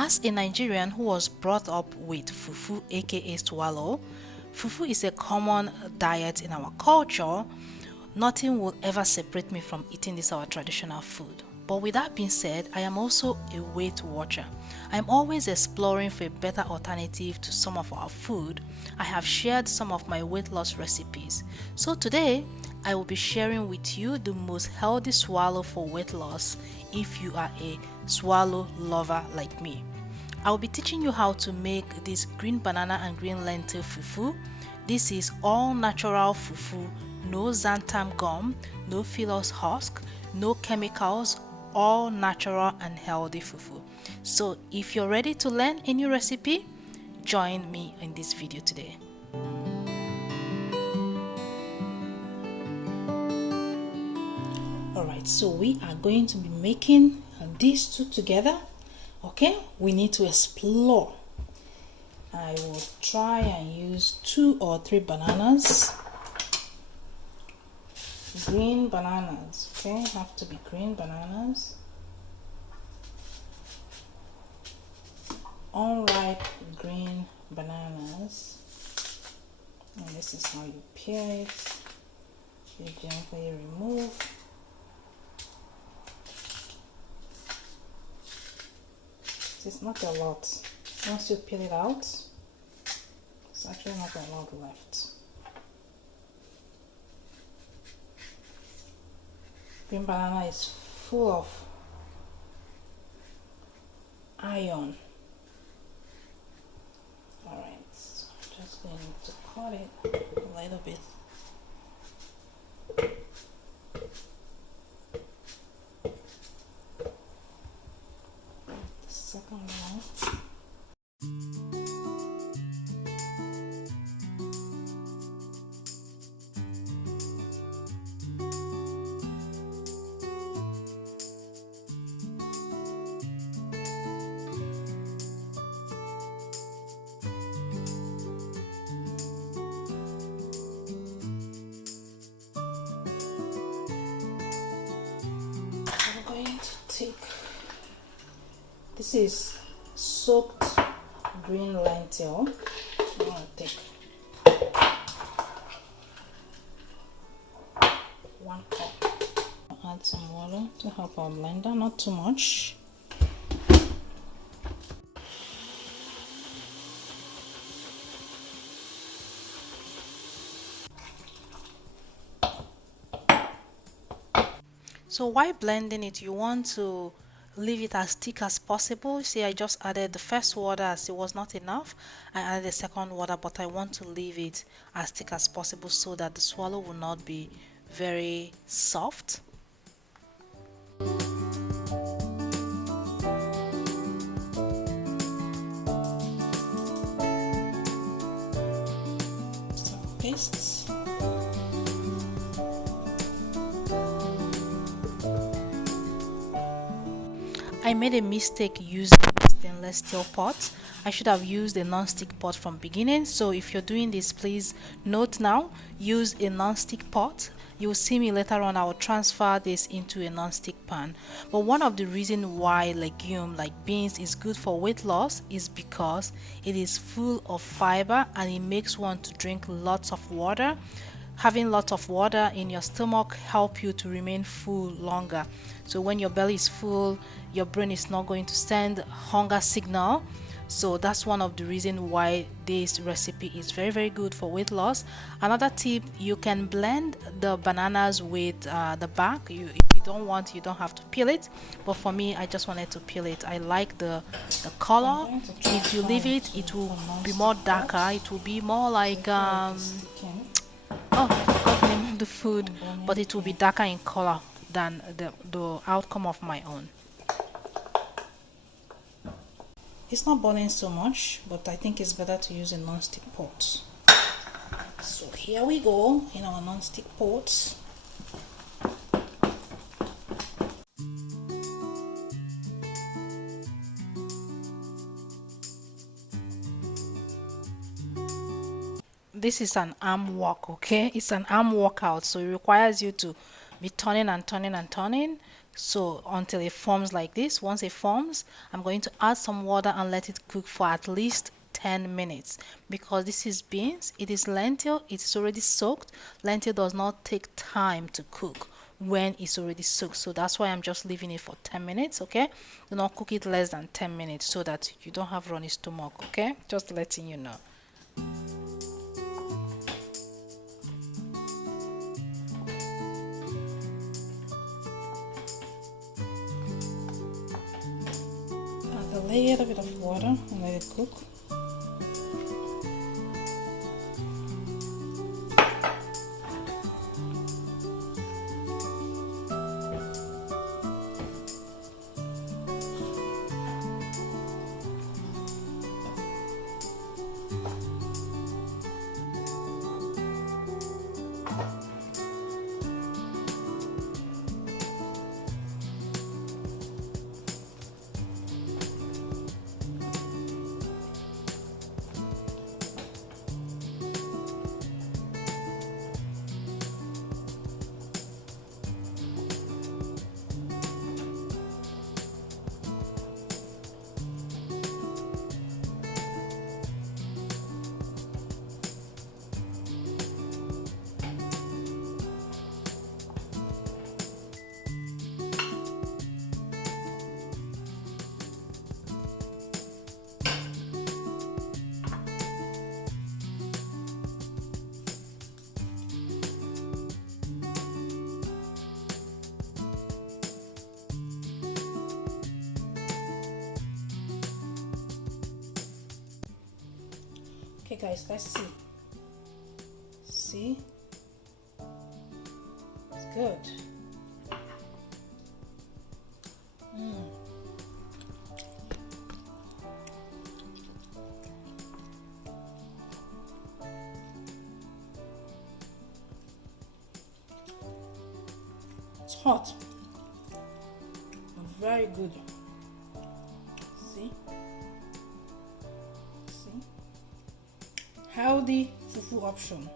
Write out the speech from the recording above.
As a Nigerian who was brought up with fufu, aka swallow, fufu is a common diet in our culture. Nothing will ever separate me from eating this our traditional food. But with that being said, I am also a weight watcher. I am always exploring for a better alternative to some of our food. I have shared some of my weight loss recipes. So today, I will be sharing with you the most healthy swallow for weight loss if you are a swallow lover like me. I will be teaching you how to make this green banana and green lentil fufu. This is all natural fufu, no xanthan gum, no fillers husk, no chemicals, all natural and healthy fufu. So if you're ready to learn a new recipe, join me in this video today. Alright, so we are going to be making these two together. Okay, we need to explore. I will try and use 2 or 3 bananas. Green bananas, okay, have to be green bananas. Unripe green bananas. And this is how you peel it. You gently remove. It's not a lot. Once you peel it out, it's actually not a lot left. Green banana is full of iron. Alright, so I'm just going to cut it a little bit. The second one. This is soaked green lentil. I'm going to take 1 cup. Add some water to help our blender, not too much. So while blending it, you want to leave it as thick as possible. See, I just added the first water as it was not enough. I added the second water, but I want to leave it as thick as possible so that the swallow will not be very soft. So paste. I made a mistake using a stainless steel pot. I should have used a non-stick pot from beginning. So if you're doing this, please note now, use a non-stick pot. You will see me later on, I will transfer this into a non-stick pan. But one of the reasons why legume like beans is good for weight loss is because it is full of fiber and it makes one to drink lots of water. Having lots of water in your stomach help you to remain full longer. So when your belly is full, your brain is not going to send hunger signal. So that's one of the reasons why this recipe is very good for weight loss. Another tip, you can blend the bananas with the back. If you don't want, you don't have to peel it, but for me, I just wanted to peel it. I like the color. If you leave it, it will be more darker. It will be more like oh, I forgot the name of the food, but it will be darker in color than the outcome of my own. It's not burning so much, but I think it's better to use a non-stick pot. So here we go in our non-stick pot. This is an arm walk, okay? It's an arm workout, so it requires you to be turning and turning and turning. So until it forms like this. Once it forms, I'm going to add some water and let it cook for at least 10 minutes, because this is beans, it is lentil, it's already soaked. Lentil does not take time to cook when it's already soaked, so that's why I'm just leaving it for 10 minutes. Okay, do not cook it less than 10 minutes so that you don't have runny stomach. Okay, just letting you know. Add a little bit of water and let it cook. Okay guys, let's see. See? It's good. It's hot. Very good. See? See? Healthy fufu option.